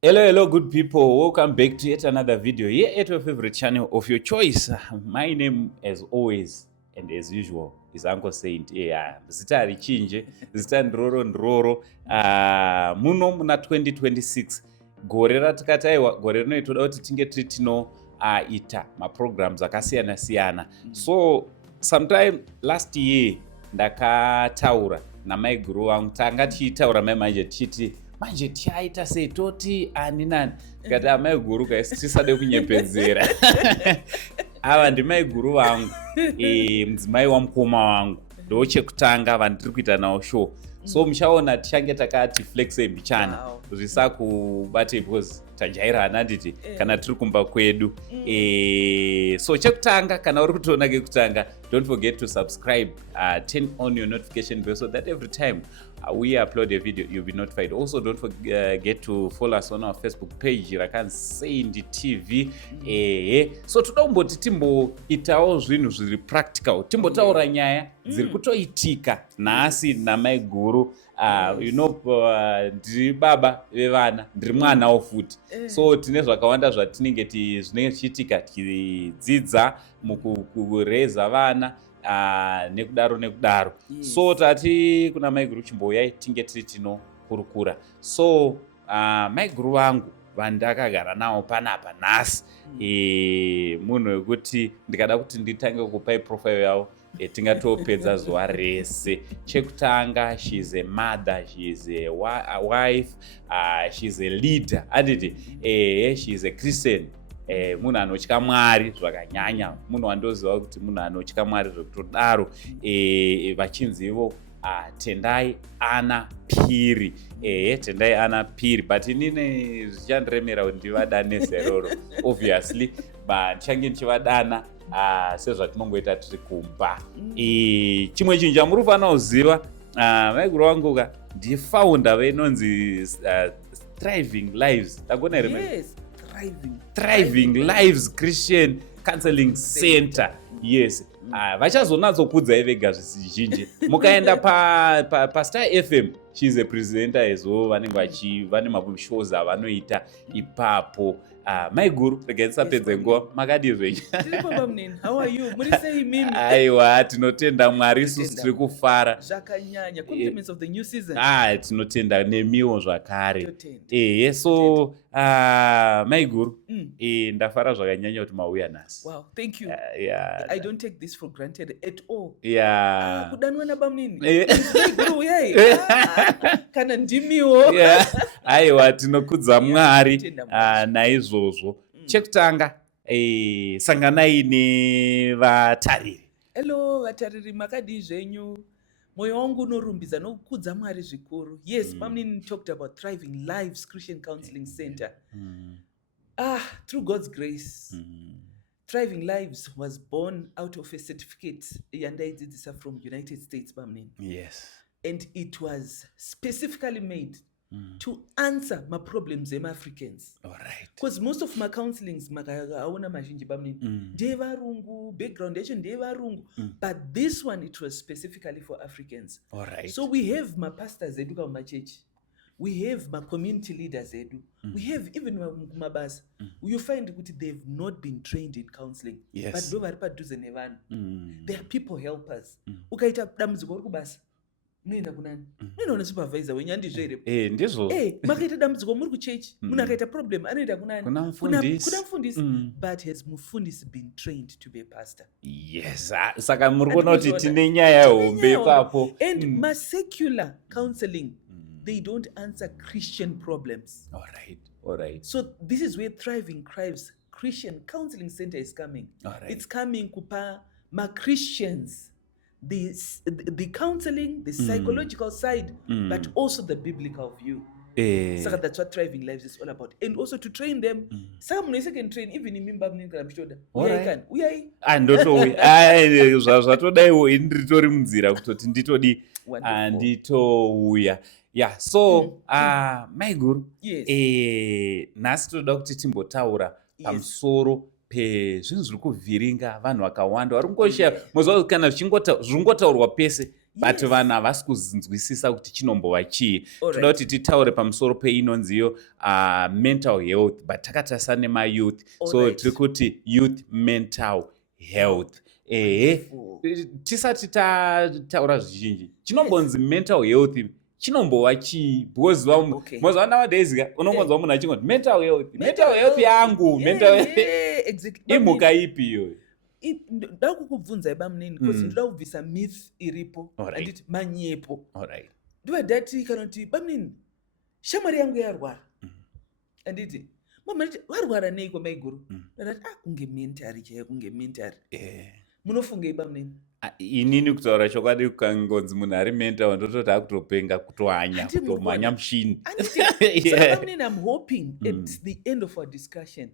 Hello, good people. Welcome back to yet another video here at your favorite channel of your choice. My name, as always and as usual, is Uncle Saint. Zita richinje, zita ndroro. Muno muna 2026. Gore ratakataiwa, gore rinoitoda kuti tinge ita ma-programs akasiyana-siyana. So, sometime last year, ndakataura namai guru wangu, tanga tichitaura manje tichiti manje tiaita sei toti ani nani tikati amai guru tisade kunyepedzera. Ava ndimai guru vangu, mudzimai wamukoma wangu, ndochekutanga vandiri kuita nawo show. So muchaona tichange takati flexible chana zvisakubate because tajairana nditi kana tiri kumba kwedu. So chekutanga kana uri kutoona kekutanga, don't forget to subscribe, turn on your notification bell so that every time we upload a video you'll be notified. Also don't forget to follow us on our Facebook page rakanzi TV. So todomboti timboitawo zvinhu zviri practical, timbotaura nyaya dziri kutoitika nhasi namai guru. Ndiri baba vevana, ndiri mwanawo futi. So tine zvakawanda zvatinenge zvinenge zvichiitika tichidzidza mukureza vana nekudaro. So tati kuna mai guru chimbouyai tinge tiri tinokurukura. So mai guru vangu vandakagara nawo panapa nhasi, munhu wekuti ndikada kuti nditange kupai profile yavo tingatopedza zuva rese. Chekutanga, she is a mother, she is a wife, she is a leader, anditi she is a Christian. Munhu anotya Mwari zvakanyanya, munhu wandoziva kuti munhu anotya Mwari zvekutodaro. Vachinzi ivo Tendayi Anna Phiri. Tendayi Anna Phiri, but inini zvichandiremera kuti ndivadane zeroro obviously, but ndichange ndichivadana sezvatinongoita tiri kumba. Chimwe chinhu chamuri kufanira kuziva, mai guru vangu ndifounder venonzi Thriving Lives. Takona here? Yes, Thriving Lives Christian Counseling Center. Yes. Vachazonatsokudza vega zvizhinji. Mukaenda pa-Star FM, she is a presenter as well. Vane ma-shows avanoita ipapo. Mai guru, regaisapedze nguva, makadizve. How are you? Muri sei mimi? Aiwa, tinotenda Mwari, isusu tiri kufara. Zvakanyanya, compliments of the new season. Tinotenda nemiwo zvakare. So mai guru, ndafara zvakanyanya kuti mauya nhasi. Wow, thank you. I don't take this for granted at all. Kudanwa nabamnini. Guru yai. Kana ndimiwo. Aiwa, tinokudza Mwari naizvozvo. Chekutanga, sanganai nevatariri. Hello vatariri, makadi zvenyu. Moyo wangu unorumbidza nokukudza Mwari zvikuru. Yes, Pamnini talked about Thriving Lives Christian Counseling Center. Through God's grace, Thriving Lives was born out of a certificate yandaidzidzisa from United States, Pamnini. Yes. And it was specifically made to answer my problems in Africans. All right. Because most of my counselings makaona mazhinji pamnini ndevarungu, background yacho ndevarungu, but this one it was specifically for Africans. All right. So we have my pastors edu kuma church, we have my community leaders edu, we have even mabasa. You find that they've not been trained in counseling. Yes. But do vari padhuze nevanhu. They are people helpers. Ukaita dambudziko uri kubasa, munoenda kunani? Munoona supervisor wenyu handizvo here? Ndizvo. Makaita dambudziko muri kuchechi, munhu akaita problem anoenda kunani? Kuna mufundisi. But has mufundisi been trained to be a pastor? Yes. Saka muri kuona kuti tine nyaya hombe ipapo. And my secular counseling, they don't answer Christian problems. All right. So this is where Thriving Lives Christian Counseling Center is coming. All right. It's coming kupa ma Christians, the counseling, the psychological side, but also the biblical view. So that's what Thriving Lives is all about. And also to train them. Some can train even in Mimba Mninkalamshoda. Uyai. Zvatodaiwo indiritori munzira kutoti nditodi nditouya. Yeah, so mai guru, nhasi toda kuti timbotaura pamusoro pezvinhu zviri kuvhiringa vanhu vakawanda vari kungoshaya. Mozva kana zvingotaurwa pese but Yes. vanhu havasi kunzwisisa kuti chinombova chii. All Toda right. kuti titaure pamusoro peinonziyo mental health, but takatarisa nemayouth, All so right. tiri kuti youth mental health. Wonderful. Tisati tataura zvizhinji, chinombonzi mental health chinombova chii? Because Okay. mazuva nowadays unongonzwa munhu achingoti mental health yangu, mental health exactly. imhuka ipi iyoyo? Ndoda kukubvunza ibamunini because ndoda kubvisa myth iripo Alright. anditi manyepo. Alright. Ndovadati kana kuti bamunini shamwari yangu yarwara anditi mama nditi warwara neiko maiguru ndati kunge mentari chaiyo, kunge mentari. Munofunga ibamunini? Inini kutaura chokwadi kukangonzi munhu ari mental ndototi akutopenga kutohanya kutomhanya mushini. Bamunini, I'm hoping at the end of our discussion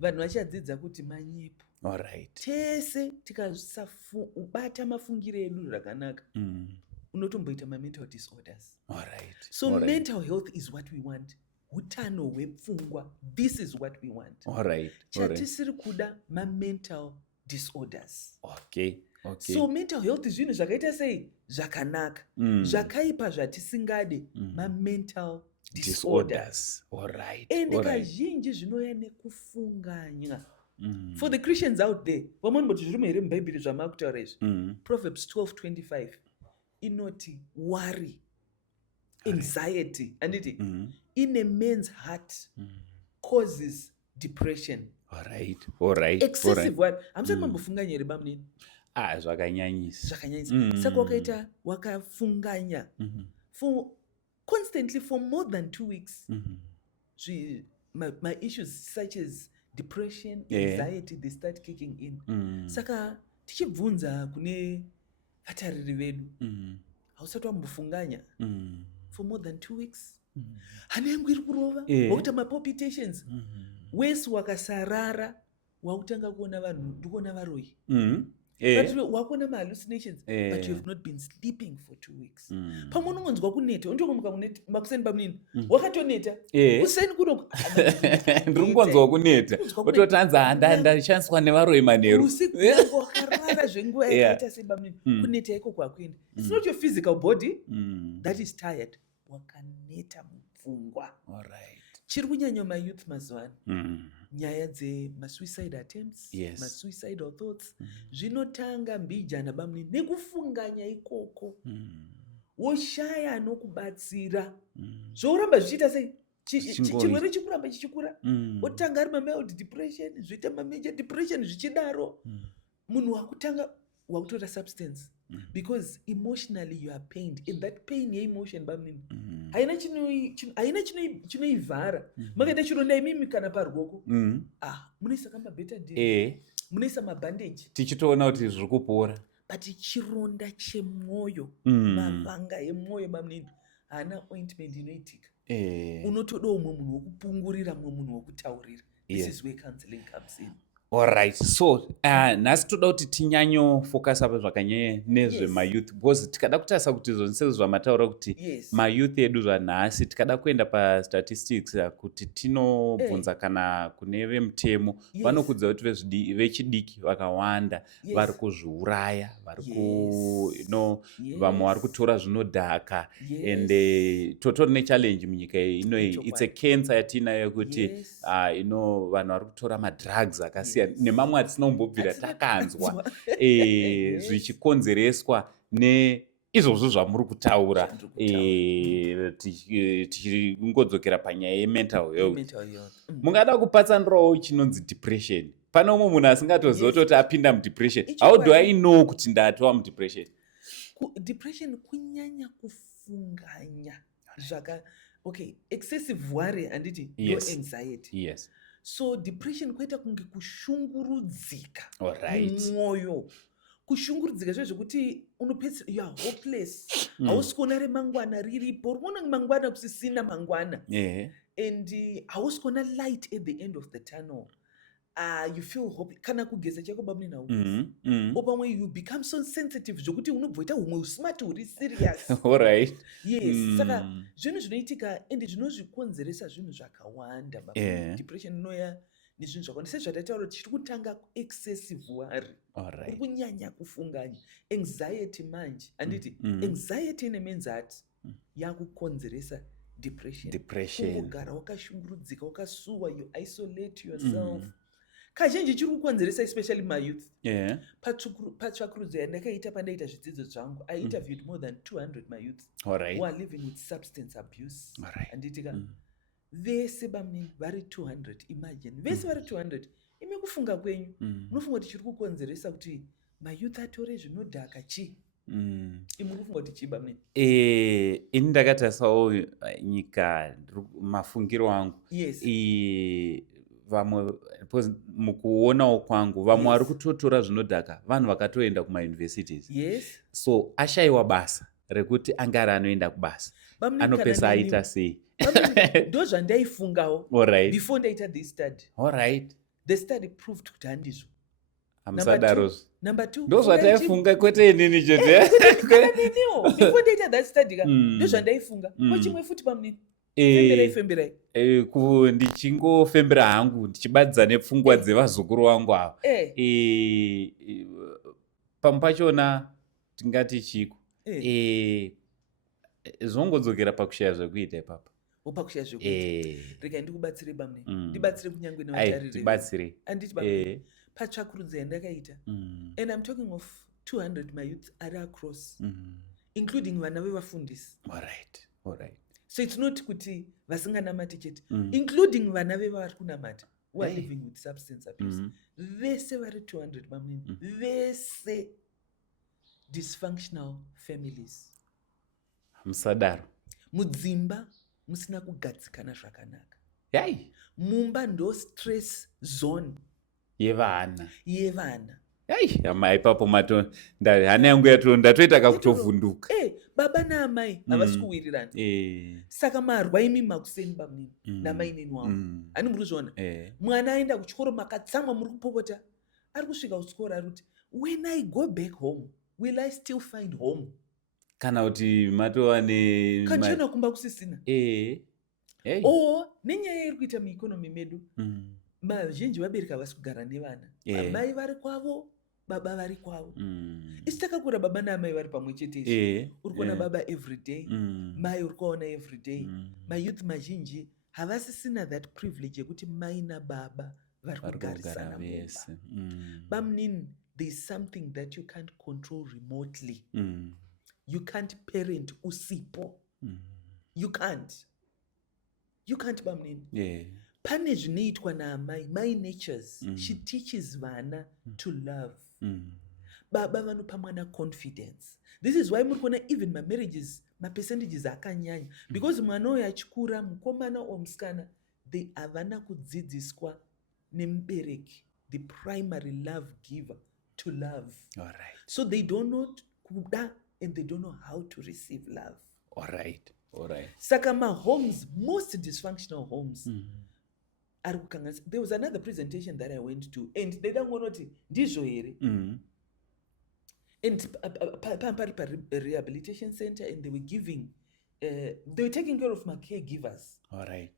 vanhu vachadzidza kuti manyepo. Alright. Tese tikasabata mafungiro edu zvakanaka unotomboita ma-mental disorders. Alright. So mental health is what we want. Hutano hwepfungwa, this is what we want. Alright. Chatisiri kuda ma-mental disorders. Okay. So mental health zvinhu zvakaita sei zvakanaka, zvakaipa zvatisingade ma-mental disorders. Alright. Ende kazhinji zvinouya nekufunganya. For the Christians out there, vamwe mboti zviri here mubhaibheri zvamakutaura izvi. Proverbs 12:25 inoti worry, anxiety, anditi in a man's heart causes depression. Alright. Excessive worry. Hamusati mambofunganya here bamunini? Zvakanyanyisa. Saka wakaita wakafunganya for constantly for more than 2 weeks. My issues such as depression, anxiety, they start kicking in. Saka tichibvunza kune vatariri vedu, hausati wambofunganya for more than 2 weeks. Hana yangu iri kurova, wakuita mapalpitations. Wesi wakasarara, wakutanga kuona vanhu, ndikuona varoi. Wakuona ma-hallucinations, but you have not been sleeping for 2 weeks. Pamwe unongonzwa kuneta, undomuka makuseni pamunini, wakatoneta, kuseni kuno ndiri kungonzwa kuneta, ototanzi ndashandiswa nevaroi manheru. Usiku wakarara zvenguva yakaita sebamunini, kuneta iko kwakuenda. It's not your physical body that is tired. Wakaneta mupfungwa. Chiri kunyanya mayouth mazuva ano. Nyaya dzema-suicide attempts, ma-suicidal thoughts, zvinotanga mbijana bamunini nekufunganya ikoko. Woshaya anokubatsira. Zvoramba zvichiita sei? Chirwere chikuramba chichikura. Otanga ari ma-mild depression, zvoita ma-major depression zvichidaro. Munhu wakutanga wakutora substance. Because emotionally you are pained, and that pain ye-emotion bamunini haina chinoivhara. Makaita chironda imimi kana paruoko, munoisa kama-betadine, munoisa mabandage, tichitoona kuti zviri kupora. But chironda chemwoyo, mavanga emwoyo bamunini haana ointment inoitika. Unotodawo mumwe munhu wokupungurira, mumwe munhu wokutaurira. This is where counseling comes in. Alright, so nhasi toda kuti tinyanyofocus apa zvakanyanya nezvemayouth, because tikada kutarisa kuti zvose zvamataura kuti mayouth edu zvanhasi, tikada kuenda pastatistics kuti tinobvunza kana kune vemutemo vanokudza kuti vechidiki vakawanda vari kuzviuraya, vamwe vari kutora zvinodhaka, ende totori nechallenge munyika inoyi. It's a cancer yatinayo yekuti vanhu vari kutora madrugs akasiyana nemamwe atinombobvira takanzwa zvichikonzereswa neizvozvo zvamuri kutaura, tichingodzokera panyaya yemental health. Mungada kupatsanurawo chinonzi depression. Pane umwe munhu asingatoziva kuti apinda mudepression. How do I know kuti ndatova mudepression? Depression kunyanya kufunganya excessive worry anditi no anxiety. So depression kuita kunge kushungurudzika mumwoyo. Kushungurudzika zvezvekuti unopedzisira you are hopeless. Hausi kuona remangwana riripo, unoona mangwana kusisina mangwana. And hausi kuona light at the end of the tunnel. You feel hope. Kana kugeza chako bamunini haugezi. Opamwe you become so sensitive zvokuti unobvoita humwe usmart uri serious. Alright. Saka zvinhu zvinoitika ende zvinozvikonzeresa zvinhu zvakawanda. Depression inoya nezvinhu zvakawanda sezvatataura kuti tiri kutanga excessive worry, uri kunyanya kufunganya. Anxiety manje handiti anxiety inemenzi ati yakukonzeresa depression. Kungogara wakashungurudzika, wakasuwa, you isolate yourself. Kazhinji chiri kukonzeresa especially mayouth. Patsvakurudzo yandakaita pandaita zvidzidzo zvangu, I interviewed more than 200 mayouth who are living with substance abuse. Handitika vese bamwe vari 200, imagine vese vari 200. Imi kufunga kwenyu munofunga kuti chiri kukonzeresa kuti mayouth atore zvinodhaka chi? Imi kufunga kuti chi bamwe? Ini ndakatarisawo nyika mafungiro angu. Vamwe mukuonawo kwangu vamwe vari kutotora zvinodhaka vanhu vakatoenda kumauniversities. So ashayiwa basa rekuti angari anoenda kubasa anopesa aita sei. Ndo zvandaifungawo before ndaita this study. The study proved kuti handizvo. Hamsadaro. Number 2. Ndo zvandaifunga kwete inini chete. Before ndaita that study ndo zvandaifunga. Kochimwe futi pamwe femberai. Ndichingofembera hangu ndichibadza nepfungwa dzevazukuru vangu ava. Pamwe pachona tingati chiko. Zvongodzokera pakushaya zvekuita ipapo. Pakushaya zvekuita. Rega ndikubatsire bamwe. Ndibatsire kunyangwe nevatariri. Tibatsire. Anditi bamwe. Patsvakurudzo yandakaita. And I'm talking of 200 mayouth are across. Including vana vevafundisi. All right. So it's not kuti vasinganamati chete, including vana vevari kunamata who are living with substance abuse. Vese vari 200 bamwe. Vese dysfunctional families. Hamsadaro. Mudzimba musina kugadzikana zvakanaka. Mumba ndo stress zone yevana. Amai ipapo hana yangu yato ndatoita kakutovhunduka. Baba naamai havasi kuwirirana. Saka marwa imi makuseni bamwe namai neni wangu. Ani muri kuzviona? Mwana aenda kuchikoro makatsamwa muri kupopota. Ari kusvika kuchikoro ari kuti when I go back home will I still find home? Kana kuti matova ne kanchona kumba kusisina. Nenyaya iri kuita muikonomi medu. Mazhinji vabereki havasi kugara nevana. Mai vari kwavo, baba vari kwavo. Isi takakura baba naamai vari pamwe chete. Uri kuona baba every day, mai uri kuona every day. Mayouth mazhinji havasisina that privilege yekuti mai nababa vari kugarisana mumba. Bamnini, there is something that you can't control remotely. You can't parent usipo. You can't bamnini. Pane zvinoitwa naamai, my natures. She teaches vana to love. Baba vanopa mwana confidence. This is why muri kuona even my marriages, my percentages akanyanya. Because mwana uyo achikura, mukomana or musikana, they havana kudzidziswa nemubereki, the primary love giver, to love. So they don't know kuda and they don't know how to receive love. All right. Saka homes, most dysfunctional homes. There was another presentation that I went to, and they don't want to ndizvo here. And a rehabilitation center, and they were taking care of my caregivers.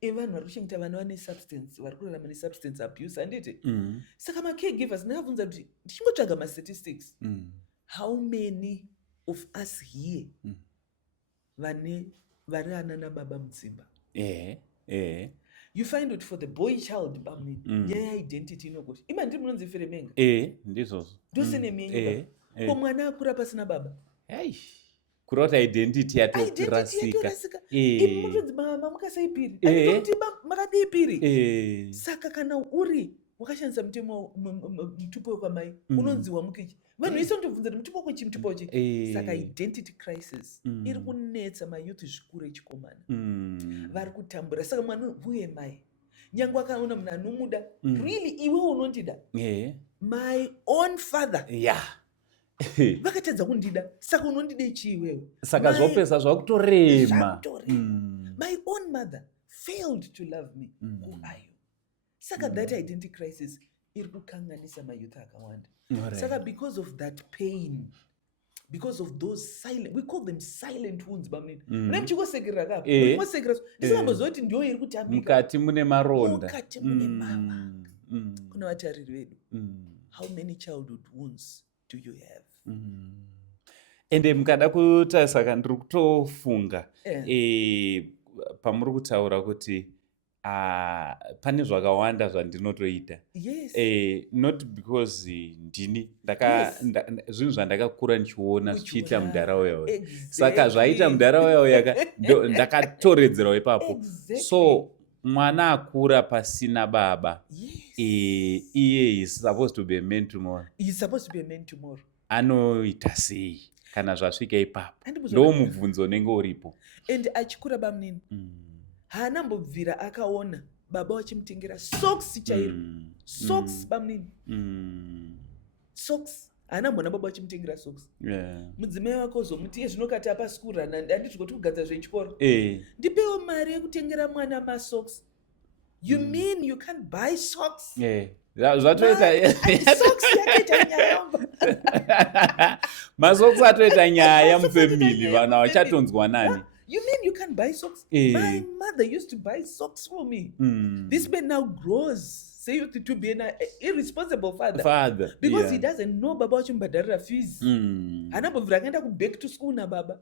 Even varushengita vana vane substance, varikurarama ne-substance abuse, handiti? Saka my caregivers, ndakabvunza kuti ndichingotsvaga ma-statistics. How many of us here vari ana nababa mudzimba? You find it for the boy child bamwe nyaya identity inokosha. Ima ndiri munonzi Feremenga. Ndizvozvo. Ndosene menga. Ko mwana akura pasina baba. Kurota identity yatotirasika. Imi munonzi mama mukasai Phiri. Anditi makadii Phiri. Saka kana uri wakashandisa mutupo wekwamai unonzi wamukichi. Vanhu vese ndobvunza kuti mutupo wechi mutupo wechi. Saka identity crisis iri kunetsa mayouth zvikuru echikomana. Vari kutambura. Saka mwana who am I? Nyange akaona munhu anomuda, really iwe unondida? My own father. Vakatadza kundida. Saka unondida ichi iwewe. Saka zvopesa zvakutorema. My own mother failed to love me. Who are you? Saka that identity crisis iri kukanganisa mayouth akawanda. Saka because of that pain, because of those silent, we call them silent wounds bamwe. Mchikosekerera kapo. Mchikosekerera. Ndisingamboziva kuti ndiyo iri kutambika. Mukati mune maronda. Mukati mune mavanga. kuna vatariri vedu. How many childhood wounds do you have? Ende mukada kutarisa ndiri kutofunga pamuri kutaura kuti pane zvakawanda zvandinotoita. Yes. Not because ndini zvinhu zvandakakura ndichiona zvichiita munharaunda. Saka zvaita munharaunda ndakatoredzerawo ipapo. So mwana akura pasina baba. Iye is supposed to be a man tomorrow. He's supposed to be a man tomorrow. Anoita sei kana zvasvika ipapo? Ndo mubvunzo unenge uripo. And achikura bamunini haana mbobvira akaona baba wachimutengera socks chairo. Socks bamunini. Socks. Haana mbona baba wachimutengera socks. Mudzimai wake uzomuti zvinokati apa school run handiti kuti kugadza zvechikoro. Ndipewo mari yekutengera mwana masocks. You mean you can't buy socks? Zvatoita socks yakaita nyaya. Masocks atoita nyaya mufamily vana vachatonzwa nani. You mean you can't buy socks? My mother used to buy socks for me. This man now grows. Say to be an irresponsible father. Because he doesn't know baba wachimbhadharira fees. Anambobvira akaenda back to school na baba.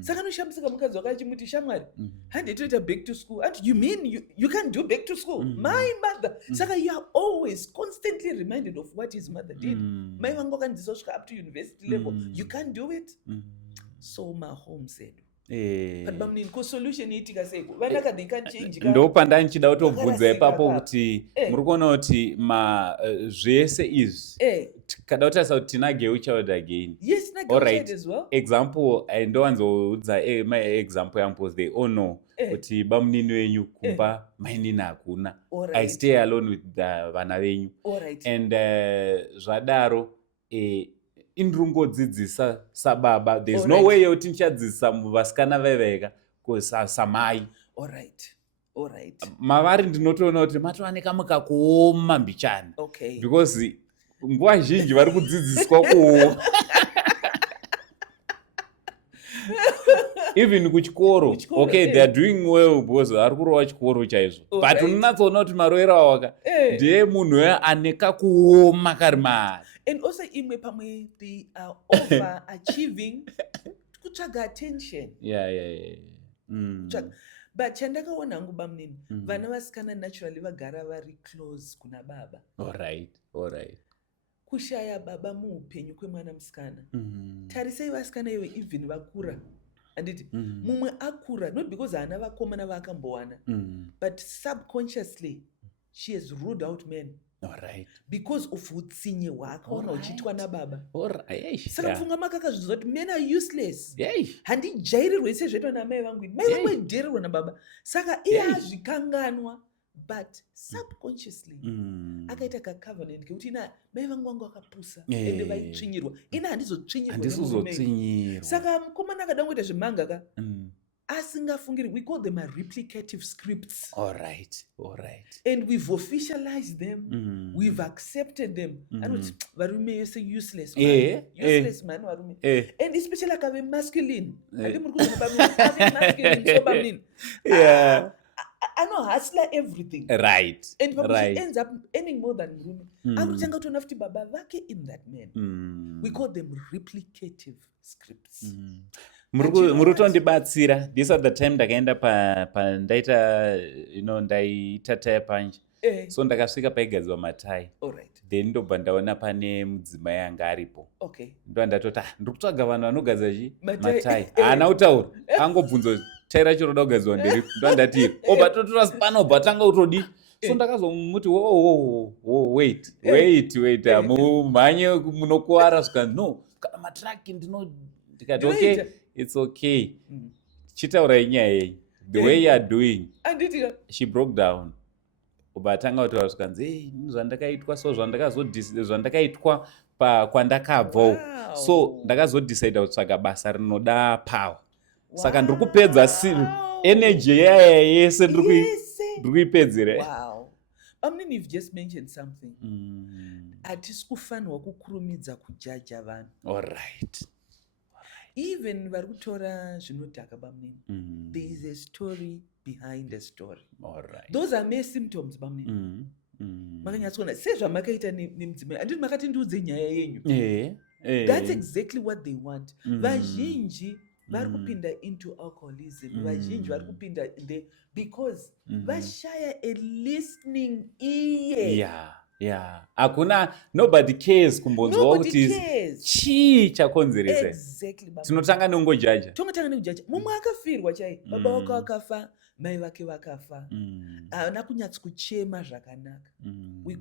Saka anoshamisika mukadzi wake achimuti shamwari. Handitoita back to school. And you mean you can't do back to school? My mother. Saka you are always constantly reminded of what his mother did. Mai vangu vakandizosvika up to university level. You can't do it. So my home said. But bamunini kusolution iitika sei vanakadhi kanchange ndo pandanichida kutobvunza ipapo kuti muri kuona kuti zvese izvi kada kutarisa kuti tina girl child again. Yes, na girl child as well. Example ndowanzoudza my example yangu because they all know kuti bamunini wenyu kumba mainini hakuna. I stay alone with vana venyu. And zvadaro indrungodzidzisa sababa. There's no way yekuti ndichadzidzisa vasikana vevega samai. Mavari ndinotoona kuti matowanika mukakuoma mbichana. Because nguva zhinji vari kudzidziswa kuoma. Even kuchikoro. Okay, they are doing well because vari kurova chikoro chaizvo. But unonatsoona kuti maroera wawaka ndiye munhu aneka kuoma kari maari. And also imwe pamwe they are over achieving kutsvaga attention. But chandakaona hangu bamunini vana vasikana naturally vagara vari close kuna baba. Alright. Kushaya baba muupenyu kwemwana musikana. Tarisai vasikana iwe even vakura. Anditi mumwe akura not because haana vakomana vaakambowana but subconsciously she has ruled out men. Because of utsinye hwaakaona uchiitwa nababa. Saka kufunga makaka zvinhu kuti men are useless. Handijairirwe sezvaitwa namai vangu. Mai vangu vaijairirirwa nababa. Saka iye azvikanganwa but subconsciously akaita kacovenant kekuti ina mai vangu vangu vakapusa ende vaitsvinyirwa. Ina handizotsvinyirwa. Saka mukomana akada kungoita zvemanga ka asingafungiri. We call them a replicative scripts. Alright. And we've officialized them. We've accepted them. And varume yose useless man. Useless man varume. And especially akave masculine. Andi muri kuzwa ave masculine so bamunini. Hustler everything. Right. And she ends up earning more than murume. Akuchanga kutona kuti baba vake in that man. We call them replicative scripts. Murutondibatsira. This at the time ndakaenda pandaita ndaita taya panje. So ndakasvika paigadzwa matai. Then ndobva ndaona pane mudzimai anga aripo. Ndo ndatoti ndiri kutsvaga vanhu vanogadza matai. Haana kutaura. Angobvunza tai racho roda kugadzwa ndiripo. Ndo ndati obva totora spano bva tanga utodi. So ndakazomuti wait. Mumhanye munokuwara zvikanzi no kana matraki ndikati okay. It's okay. Chitaurai nyaya yenyu. The way you are doing. She broke down. Ubatanga kutaura zvikanzi zvandakaitwa so zvandakaitwa kwandakabvawo. So ndakazodecide kutsvaga basa rinoda power. Saka ndiri kupedza energy yaya yese ndiri kuipedzera. You've just mentioned something. Hatisi kufanirwa kukurumidza kujaja vanhu. Alright. Even vari kutora zvinodhaka bamunini. There is a story behind a story. Those are mere symptoms bamunini. makanyatsoona sezvamakaita nemudzimai handiti makati ndiudze nyaya yenyu. That's exactly what they want. Vazhinji vari kupinda into alcoholism, vazhinji vari kupinda because vashaya a listening ear. Hakuna, nobody cares kumbonzwa kuti chii chakonzeresa. Exactly. Tinotanga nekungojaja. Tongotanga nekujaja. Mumwe akafirwa chai, baba wako akafa, mai vake vakafa. Haana kunyatsokuchema zvakanaka.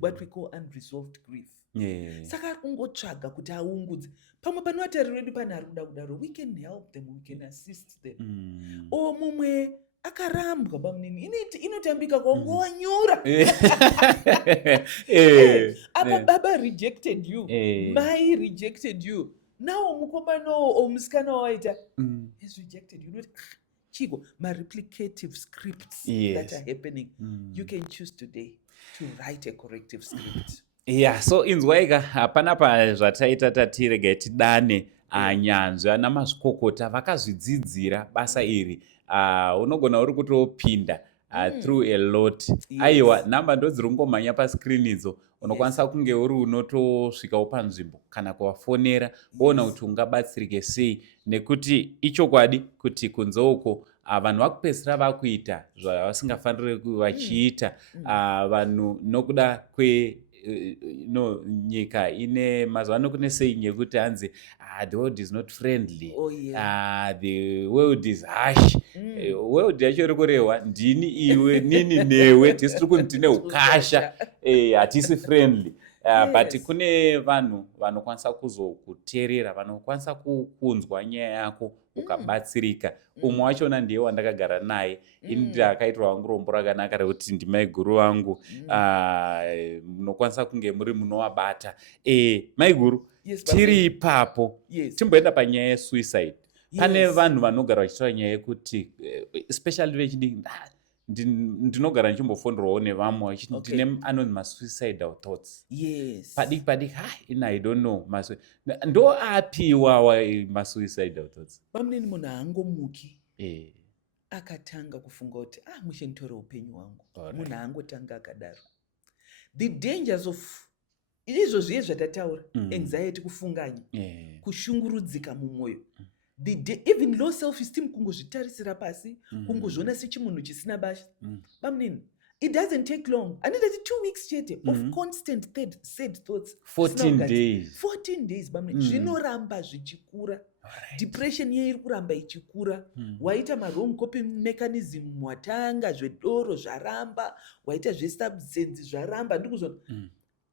What we call unresolved grief. Saka ari kungotsvaga kuti aungudze. Pamwe panovatariro vedu pane ari kuda kudaro, we can help them, we can assist them. O mumwe akarambwa bamunini, inotambika kwangonyura. Apa baba rejected you, mai rejected you. Now mukomana omusikana waita has rejected you. Chigo, my replicative scripts that are happening. You can choose today to write a corrective script. So inzwaika panapa zvataita tatirege tidane nyanzvi ana mazvikokota vakazvidzidzira basa iri. Unogona uri kutopinda through a lot. Aiwa namba ndodziri kungomhanya pascreen idzo. Unokwanisa kunge uri unotosvikawo panzvimbo kana kuvafonera woona kuti ungabatsirike sei, nekuti ichokwadi kuti kunze uko vanhu vakupedzisira vakuita zvavasingafaniri vachiita. Vanhu nokuda nyika ine mazuva ano kune saying yekuti hanzi the world is not friendly. The world is harsh. World yacho iri kurehwa ndini iwe nini newe tisiri kuti tine ukasha, hatisi friendly. But kune vanhu vanokwanisa kuzokuteerera, vanokwanisa kunzwa nyaya yako ukabatsirika. Umwe wachona ndiye wandakagara naye, ini akaitirwa wangu rombo rakanaka rekuti ndimai guru wangu. Munokwanisa kunge muri munovabata. Mai guru, tiri ipapo timboenda panyaya yesuicide. Pane vanhu vanogara vachitaura nyaya yekuti especially vechidiki, ndinogara ndichimbofonderwawo nevamwe vachiti ndine anonzi masuicidal thoughts. Padiki I don't know. Ndo apiwa masuicidal thoughts. Pamunini munhu haangomuki akatanga kufunga kuti mushe nditore upenyu hwangu. Munhu haangotanga akadaro. The dangers of izvo zviye zvatataura, anxiety, kufunganya, kushungurudzika mumwoyo. Even low self-esteem, kungozvitarisira pasi, kungozviona sechimunhu chisina basa. Pamunini, it doesn't take long. And it's 2 weeks chete of constant sad thoughts. 14 days. 14 days, pamunini. Zvinoramba zvichikura. Depression ye iri kuramba ichikura. Waita ma-wrong coping mechanism, watanga zvedoro zvaramba, waita zvesubstance zvaramba, ndikuzvona.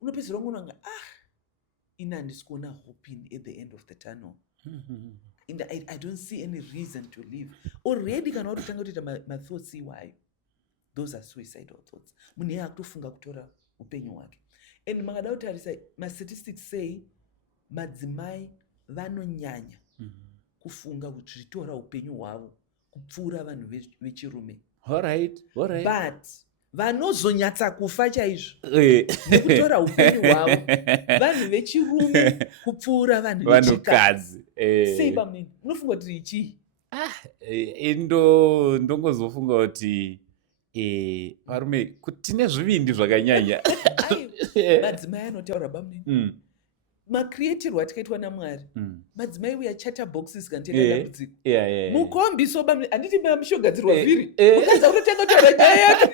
Unopedzisira unonanga, ina handisi kuona hope at the end of the tunnel. And I don't see any reason to live. Already kana utotanga kuita ma-thoughts iwayo. Those are suicidal thoughts. Munhu iye akutofunga kutora upenyu hwake. And makada kutarisa, ma-statistics say madzimai vanonyanya kufunga kutora upenyu hwavo kupfuura vanhu vechirume. Alright. But vanozonyatsa kufa chaizvo nekutora upenyu hwavo vanhu vechirume kupfuura vanhu vechikadzi. Sei pamunini? Munofunga kuti ichii? Ndongozofunga kuti varume kuti tine zvivindi zvakanyanya. Madzimai anotaura pamunini. Macreatirwa atakaitwa naMwari. Madzimai uya chatterboxes kana tenda dambudziko. Mukombiso pamunini, handiti mushogadzirwa vhiri. Ukaza kutotanga kutaura nyaya yako.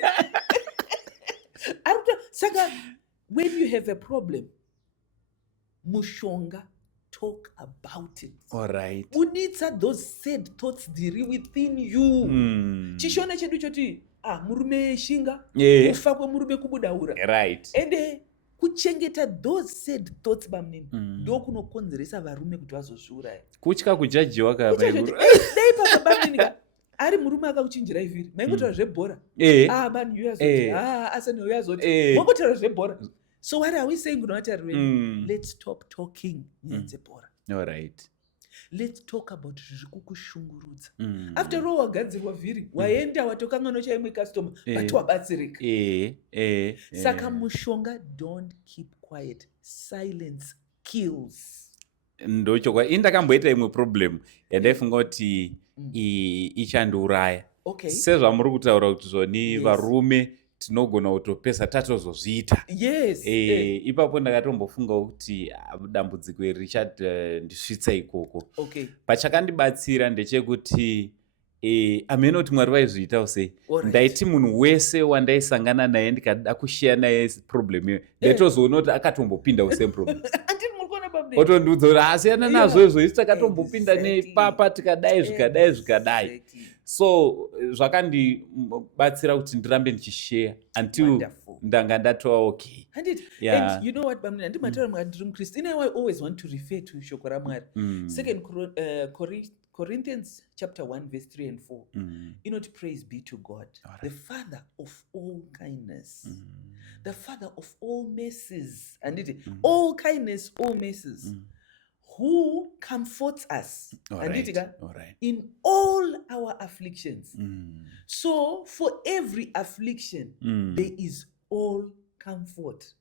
Saka, when you have a problem, mushonga, talk about it. Alright. Unitsa those sad thoughts dziri within you. Chishona chedu choti, murume shinga, kufa kwemurume kubudaura. Right. And kuchengeta those sad thoughts pamunini, ndo kunokonzeresa varume kuti vazozviuraya. Kutya kujajiwa kama dai papa pamunini ari murume akakuchinjira ivhiri, maingotaura zvebhora. Man, you yazoti. Asani yazoti. Mangotaura zvebhora. So what are we saying kunovatariro? Let's stop talking nyenzebhora. Alright. Let's talk about zvikukushungurudza. After all, wagadzirwa vhiri, waenda watokanganwa chaimwe customer, but wabatsirika. Saka mushonga, don't keep quiet. Silence kills. Ndochokwa indakamboita imwe problem yandaifunga kuti ichandiuraya. Sezvamuri kutaura kuti zvoni varume tinogona kutopesa tatozozviita. Yes. Ipapo ndakatombofunga kuti dambudziko iri richandisvitsa ikoko. Okay. Pachakandibatsira ndechekuti amene kuti Mwari vaizviitawo sei. Ndaiti munhu wese wandaisangana naye ndikada kushare naye problem iyo ndaitozoona kuti akatombopinda same problem. Otondiudza kuti asiyana nazvo izvo isi takatombopinda nepapa tikadai zvikadai. So zvakandibatsira kuti ndirambe ndichishare until ndanga ndatova okay. And you know what, Bamni, andimatara mwari ndiri muKristu. I always want to refer to shoko raMwari. 2 Corinthians chapter 1 verse 3 and 4. Inoti praise be to God, the Father of all kindness, the Father of all mercies, and all kindness, all mercies, who comforts us in all our afflictions. So for every affliction, there is all comfort.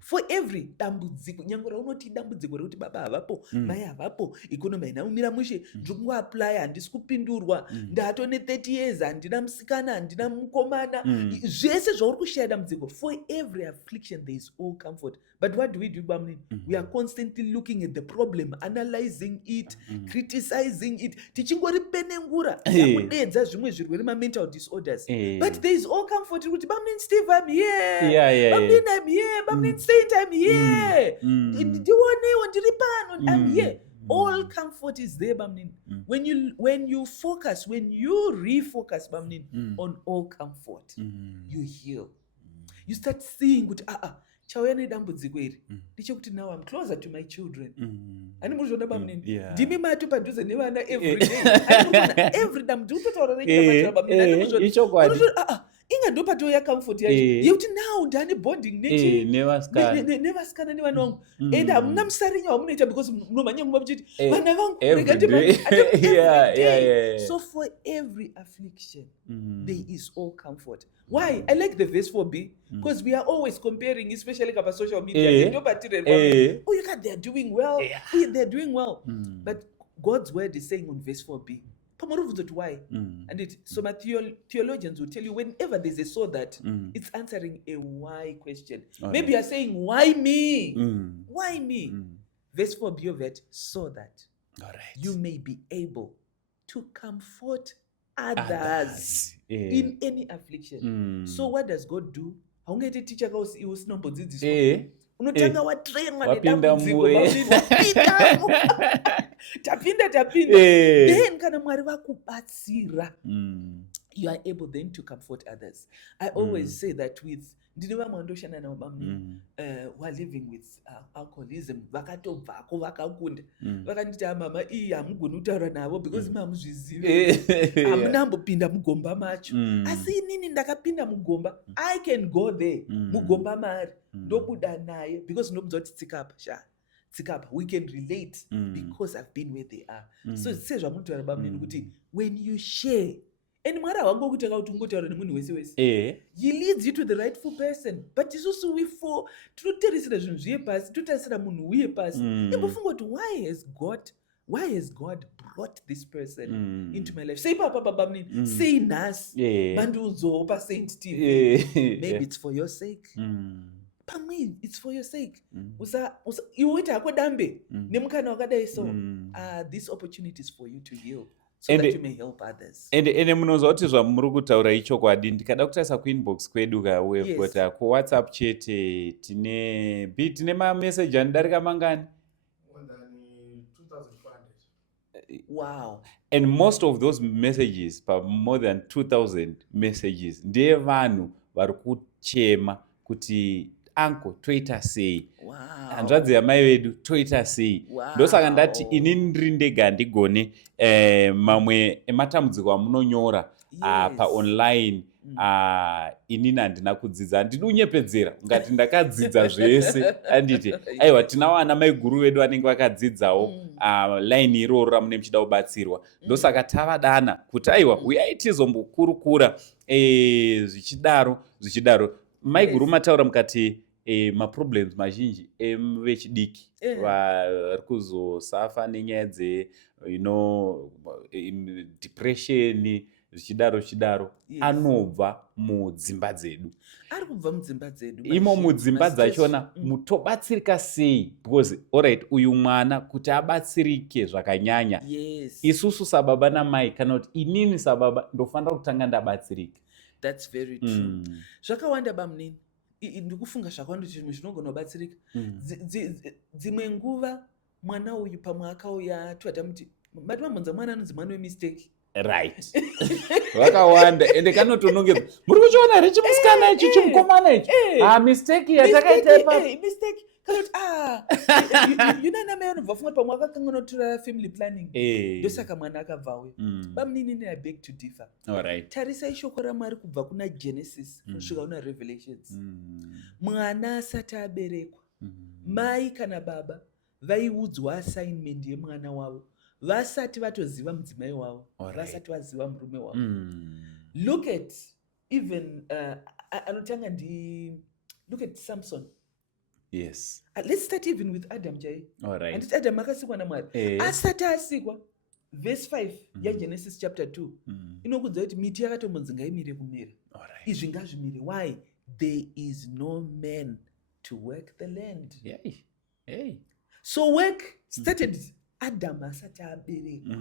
For every dambudziko, nyangora unoti dambudziko rekuti baba havapo, mai havapo, ikonomi haina kumira mushe, ndirikungoapply handisi kupindurwa, ndatone 30 years handina musikana, handina mukomana, zvese zvauri kushaya dambudziko. For every affliction there is all comfort. But what do we do, Bamni? We are constantly looking at the problem, analyzing it, criticizing it. Tichingori penengura, kudedza zvimwe zvirwere ma-mental disorders. But there is all comfort. Bamni Steve, I'm here. Bamni I'm here. Bamni Saint, I'm here. I'm here. All comfort is there, Bamni. When you focus, when you refocus, Bamni, on all comfort, you heal. You start seeing good. Chauya nedambudziko iri ndechekuti now I'm closer to my children. Ani muzvona Bamni. Ndimi mato padhuze nevana every day. Every dambudziko utotaura nechina Bamni. Inga ndo patoya comfort yacho yekuti now ndane bonding nevasikana nevana vangu and hamuna musarinya wamunoita because munomhanya kumba muchiti vana vangu so for every affliction there is all comfort. Why? I like the verse 4b because we are always comparing, especially on social media. Oh, you got they're doing well. They're doing well. But God's word is saying on verse 4b, why? And so my theologians will tell you whenever there's a so that, it's answering a why question. Maybe you're saying, why me? Why me? Verse 4b of it, so that you may be able to comfort others in any affliction. So what does God do? Haungeti teacher kausi iusinombodzidziswa. Unotanga watrainwa nedambudziko tapinda then kana Mwari vakubatsira, you are able then to comfort others. I always say that with ndine vamwe vandoshanda navo Bamni who are living with alcoholism, vakatobvako vakakunda, vakanditi mama iyi hamugoni kutaura navo because mamuzvizive, hamunambopinda mugomba macho. Asi inini ndakapinda mugomba, I can go there mugomba mari ndobuda naye because ndobudza kuti tsikapa, we can relate because I've been where they are. So sezvamunotaura Bamni kuti when you share, and Mwari hawangokutaka kuti ungotaura nemunhu wese. He leads you to the rightful person. But isusu wifo tinotarisira zvinhu zviye pasi, totarisira munhu uye pasi. Imbofunga kuti why has God brought this person into my life? Say papa Bamni, say nas, banduzo pa Saint TV. Maybe it's for your sake. Pamwe, it's for your sake. Iwita hako dambe nemukana wakadai so this opportunity is for you to heal. So that you may help others. Ende munonzwa kuti zvamuri kutaura ichokwadi. Ndikada kutarisa kuinbox kwedu we've got ku WhatsApp chete tine ma-message anodarika mangani? More than 2,400. Wow. And most of those messages, more than 2,000 messages, ndeye vanhu vari kuchema kuti anko toita sei, hanzvadzi yamai vedu toita sei. Ndosaka ndati inini ndiri ndega ndigone mamwe ematambudziko amunonyora pa online inini handina kudzidza, handidi unyepedzera ngati ndakadzidza zvese. Anditi aiwa tinawo ana mai guru vedu vanenge vakadzidzawo line iroro ramune muchida kubatsirwa. Ndosaka tavadana kuti aiwa uyai tizombokurukura zvichidaro. Mai guru mataura mukati ma-problems mazhinji vechidiki vari kuzosafa nenyaya depression, zvichidaro Yes. anobva mudzimba dzedu. Ari kubva mudzimba dzedu. Imo mudzimba dzachona mutobatsirika sei? Because alright, uyu mwana kuti abatsirike zvakanyanya, Yes. isusu sababa namai kana kuti inini sababa ndofanira kutanga ndabatsirika. That's very true. Zvakawanda bamunini. Ndikufunga zvakawanda kuti zvinogona kubatsirika. Dzimwe nguva mwana uyu pamwe akauya twatamuti matimabvunza mwana anonzi mwana wemistake. Right. Vakawanda ende kanotonongedza. Muri kuchiona here chimusikana ichi chimukomana ichi? Mistake yatakaita ipapo. Mistake. Kanoti yuna mai anobva funga pamwe akakanganotira family planning. Ndosaka mwana akabvawe. Bamunini I beg to differ. Alright. Tarisai shoko raMwari kubva kuna Genesis kusvika kuna Revelations. Mwana asati aberekwa, mai kana baba vaiudzwa assignment yemwana wavo vasati vatoziva mudzimai wavo, vasati vaziva murume wavo. Look at even anotanga look at Samson. Yes. Let's start even with Adam Jai. Alright. And Adam akasikwa naMwari. Asati asikwa. Verse 5 yaGenesis chapter 2 inokudza kuti miti yakatombonzi ngaimire kumira. Izvi ngazvimire. Why? There is no man to work the land. Hey. So work started Adam asati aberekwa.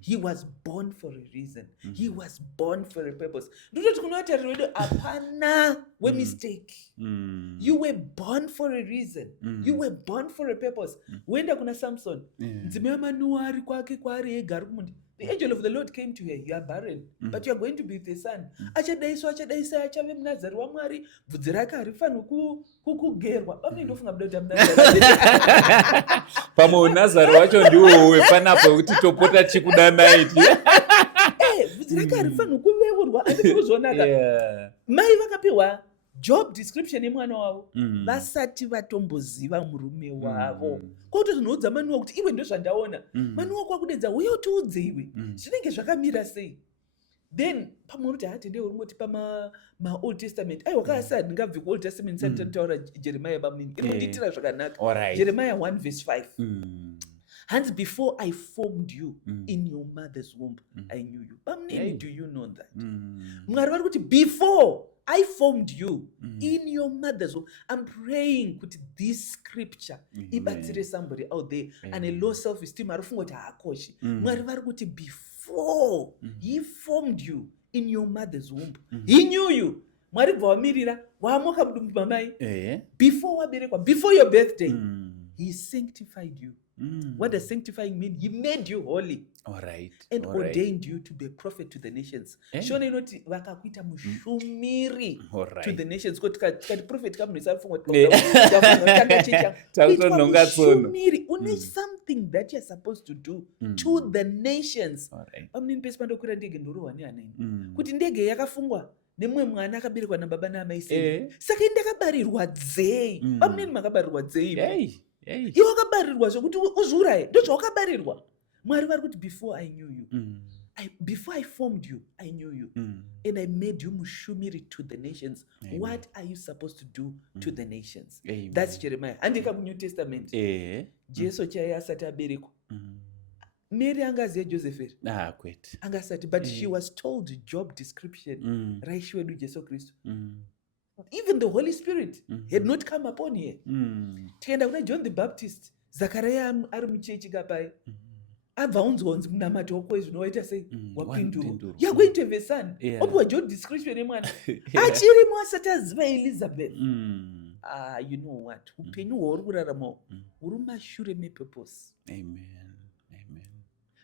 He was born for a reason. He was born for a purpose. Ndototi kunotarirwa wedu apana wemistake. You were born for a reason. You were born for a purpose. Wenda kuna Samson. Ndzimai Manoa ari kwake kwaari ega ari kumundi. The angel of the Lord came to her. You are barren, but you are going to be with a son. Achadaiswa achave munazari waMwari. Bvudzi rake harifani kugerwa. Pamwe ndofunga muda munazari. Pamwe unazari wacho ndiwo wepanapo kuti topota chikuda naiti. Bvudzi rake harifani kuveurwa. Andiri kuzonaka. Mai vakapiwa job description yemwana wavo vasati vatomboziva murume wavo. Kwauto zvinoudza Manoa kuti iwe ndozvandaona. Manoa kwakudedza uye utiudze iwe. Zvinenge zvakamira sei? Then pamwe kuti hatende uringoti Old Testament. Aiwa kasa ndingabvi ku Old Testament sanitaura Jeremiah bamunini. Inonditira zvakanaka. Jeremiah 1 verse 5. Hands before I formed you in your mother's womb, I knew you. Bamunini, do you know that? Mwari vari kuti before I formed you in your mother's womb. I'm praying kuti this scripture ibatsire somebody out there and a low self-esteem arifunga kuti haakoshi. Mwari vari kuti before he formed you in your mother's womb, he knew you. Mwari bva wamirira waamoka mudumbu mamai. Before waberekwa, before your birthday, he sanctified you. What does sanctifying mean? He made you holy. And ordained you to be a prophet to the nations. Shona inoti vakakuita mushumiri to the nations. Kati prophet kamunisa funga mushumiri. Une something that you're supposed to do to the nations. Pamnini pesi pandokwira ndege ndorohwa nehanani. Kuti ndege yakafungwa nemumwe mwana akaberekwa nababa naamai sei. Saka ndakabarirwa dzei. Pamnini makabarirwa dzei. Iwe wakabarirwa zvokuti uzviuraye. Ndozvawakabarirwa. Mwari vari kuti before I knew you, before I formed you, I knew you, and I made you mushumiri to the nations. What are you supposed to do to the nations? That's Jeremiah. Andika mu New Testament. Jesu chaiye asati aberekwa. Mary angaziye Joseph here? Kwete. Angasati, but she was told job description. Raishi wedu Jesu Kristu. Even the Holy Spirit had not come upon her. Tikaenda kuna John the Baptist, Zachariah ari muchechi kapai. Abva unzonzi munamati wako zvinoita sei wapindurwa. You are going to have a son. Opiwa job description yemwana. Achirimo asati aziva Elizabeth. You know what? Upenyu hwauri kurarama huri mashure mepurpose.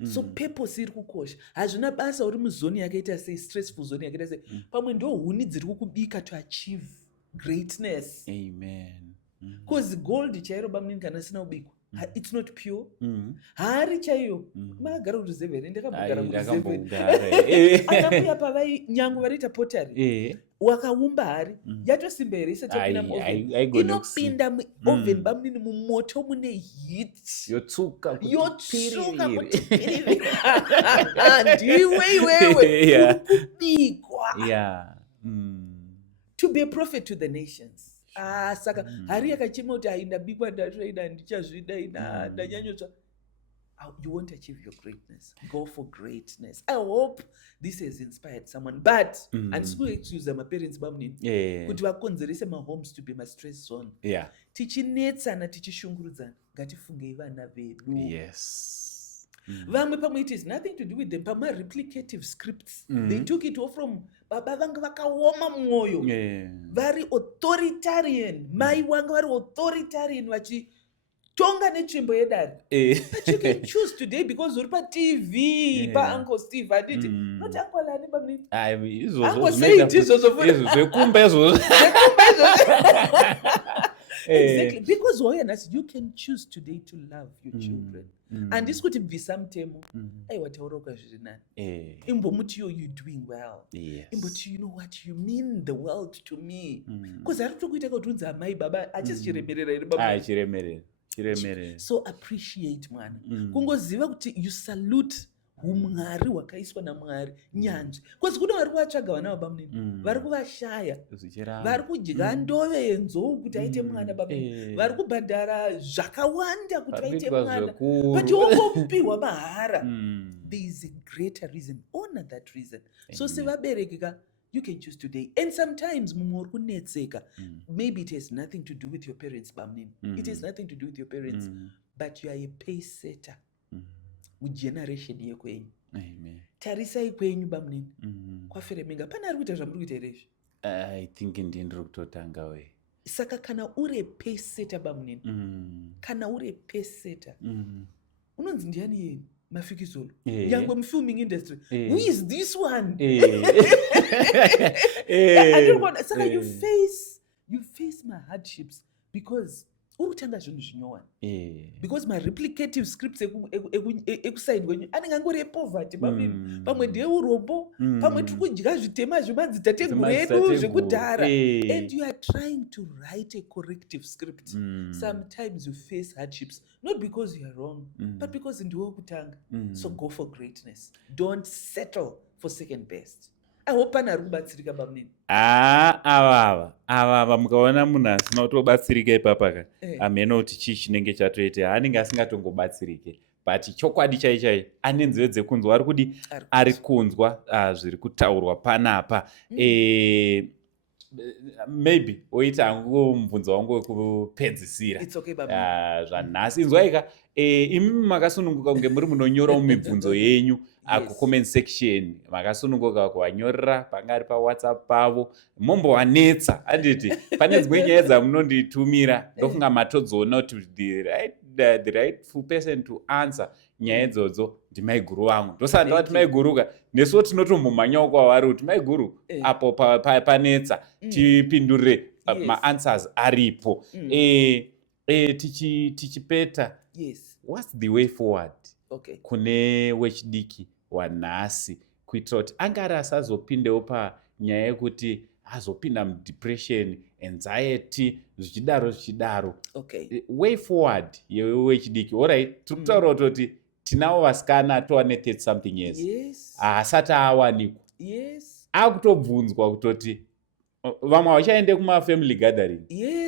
So purpose iri kukosha. Hazvina basa uri muzoni yakaita sei, stressful zone yakaita sei. Pamwe ndo huni dziri kukubika to achieve greatness. Because gold chairo bamunini kana sina ubikwa. It's not pure. Hari chaiyo. Makagara kuReserve here. Ndakambogara kuReserve. Akamuya pavai nyangu variita pottery. Wakaumba hari. Yatosimba here isati yapinda muoven. Inopinda muoven bamunini mumoto mune heat. Yotsuka kuti piriri. Ndiwe iwewe. Kubikwa. To be a prophet to the nations. Saka hari yakachema kuti ndabikwa ndatsvaida ndichazvida ndanyanyotsva. you won't achieve your greatness. Go for greatness. I hope this has inspired someone. But handisi excuse my parents bamnini kuti vakonzerese mahomes to be my stress zone. Tichinetsana tichishungurudzana ngatifungei vana vedu. Yes. Vamwe pamwe it has nothing to do with them. Pamwe replicative scripts. They took it all from baba vangu vakaoma mwoyo. Very authoritarian. Mai vangu vari authoritarian tonga netsvimbo yedare. But you can choose today because uri paTV paUncle Steve aditi not Uncle ani bamni. Uncle say it izvozvo zvekumba izvozvo. Exactly, because you can choose today to love your children. And this could be some temo. Hey, what you're doing well. But you know what you mean the world to me. Because I don't know my baba. I just chiremere. So appreciate man. Kungoziva kuti you salute umwari wakaiswa naMwari nyanzvi. Because kuna vari kuvatsvaga vana vabamnini, vari kuvashaya, vari kudya ndove yenzou kuti aite mwana babamnini, vari kubhadhara zvakawanda kuti aite mwana, but wongomupiwa mahara. There is a greater reason. Honor that reason. So sevabereki you can choose today. And sometimes maybe it has nothing to do with your parents bamnini. It has nothing to do with your parents, but you are a pace setter. Mugeneration yekwenyu. Tarisai kwenyu bamnini. Kwaferemenga pana ari kuita zvamuri kuita here izvi. I think ndiri kutotanga we. Saka kana uri pace setter bamnini. Kana uri pace setter. Unonzi ndiani yeni? Mafikizolo. Nyangwe mufilming industry. Who is this one? Saka you face my hardships because urutanga zvinhu zvinyowani. Because my replicative scripts ekuside kwenyu anenge angori epoverty bamini. Pamwe ndeurombo, pamwe tiri kudya zvitema zvemadzitateguru edu zvekudhara. And you are trying to write a corrective script. Sometimes you face hardships, not because you are wrong, but because ndiwe kutanga. So go for greatness. Don't settle for second best. I hope pana ari kubatsirika bamnini. Avava mukaona munhu asina kutobatsirika ipapa ameno kuti chii chinenge chatoita anenge asingatongobatsirike, but chokwadi chaichai ane nzeve dzekunzwa ari kunzwa zviri kutaurwa panapa. Maybe oita hangu mubvunzo wangu wekupedzisira zvanhasi inzwaika imi makasununguka kunge muri munonyora mumibvunzo yenyu kucomment section, makasununguka kuvanyorera pangari paWhatsApp pavo mombowanetsa handiti pane dzimwe nyaya dzamunonditumira ndofunga matodziona kuti the rightful person to answer nyaya idzodzo ndimai guru wangu. Ndosandava kuti mai guruka nesuwo tinotombomanyawo kwavari kuti mai guru apo panetsa tipindurire maanswers aripo. Tichipeta what's the way forward kune wechidiki wanhasi kuitira kuti angari asazopindewo panyaya yekuti azopinda mudepression, anxiety zvichidaro. Way forward yewechidiki. Alright, tiri kutaura kuti tinavo vasikana tova ne30 something years asati awanikwa. Akutobvunzwa kutoti vamwe vachaende kumafamily gathering